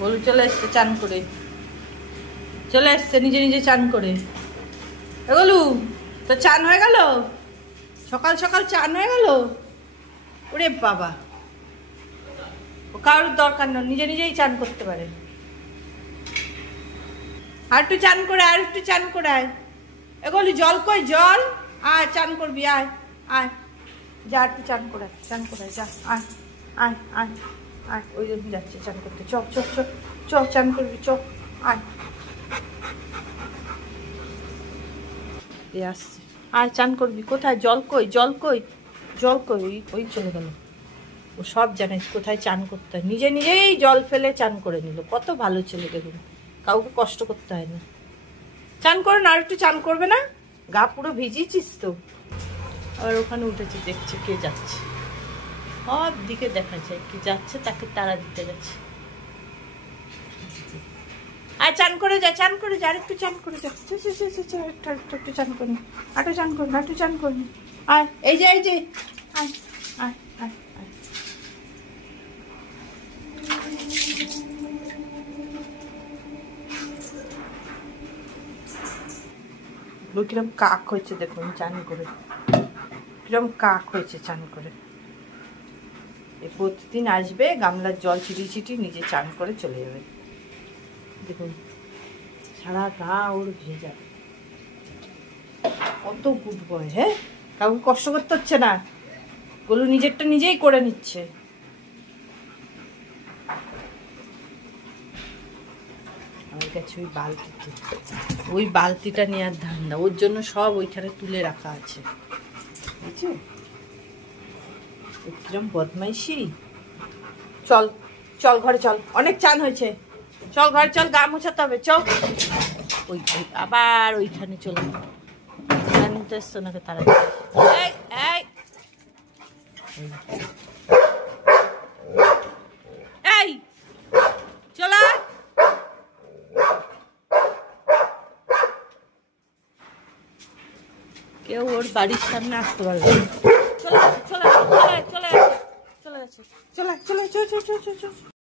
গোলু চলে এসছে চান করে, চলে এসছে নিজে নিজে চান করে। গোলু তো চান হয়ে গেল, সকাল সকাল চান হয়ে গেল। ওরে বাবা, ও কারোর দরকার না, নিজে নিজেই চান করতে পারে। আর একটু চান করে, আর একটু চান করে আয়। গোলু জল কই, জল আয়, চান করবি, আয় আয়, যা একটু চান করে, চান করে যা, আয় আয় আয় আয়। ওই জন্য যাচ্ছে চান করতে, চ চ চ চ চান করবি, চ আয়। আসছে, আয় চান করবি। কোথায় জল কই, জল কই, জল কই? ওই চলে গেল। ও সব জানে কোথায় চান করতে হয়, নিজে নিজেই জল ফেলে চান করে নিল। কত ভালো ছেলে দেখুন, কাউকে কষ্ট করতে হয় না। চান করে না, আর একটু চান করবে না? গা পুরো ভিজিয়েছিস তো। আবার ওখানে উঠেছে, দেখছে কে যাচ্ছে, সব দিকে দেখা যায় কি যাচ্ছে, তাকে তাড়া দিতে গেছে। আর চান করে যা, চান করে যা, আর একটু চান করে যা, একটু চান করে, আটু চান করুন, আটু চান করুন। আর এই যে, এই যে, আয় আয় আয় আয়। কিরম কাক হয়েছে দেখুন চান করে, কিরম কাক হয়েছে চান করে। এই প্রতিদিন আসবে, গামলার জল ছিটিয়ে ছিটিয়ে নিজে চান করে চলে যাবে। দেখুন সারা গা ওর ভেজা, কত গুড বয়। হ্যাঁ, কাউকে কষ্ট করতে হচ্ছে না, গোলু নিজেরটা নিজেই করে নিচ্ছে। আমার কাছে ওই বালতিতে, ওই বালতিটা নেওয়ার ধান্দা, ওর জন্য সব ওইখানে তুলে রাখা আছে, বুঝছো? কিরম বদমাইশি। চল চল ঘরে চল, অনেক চান হয়েছে, চল ঘরে চল, গা মোছাতে হবে, চল। ওই আবার ওইখানে চলে নিতে এসছো নাকি তারা? এই চলা, কেউ ওর বাড়ির সামনে আসতে পারবে। চলে চলে চলে চলে চলে চলে চলে চলে চলে চলে চলে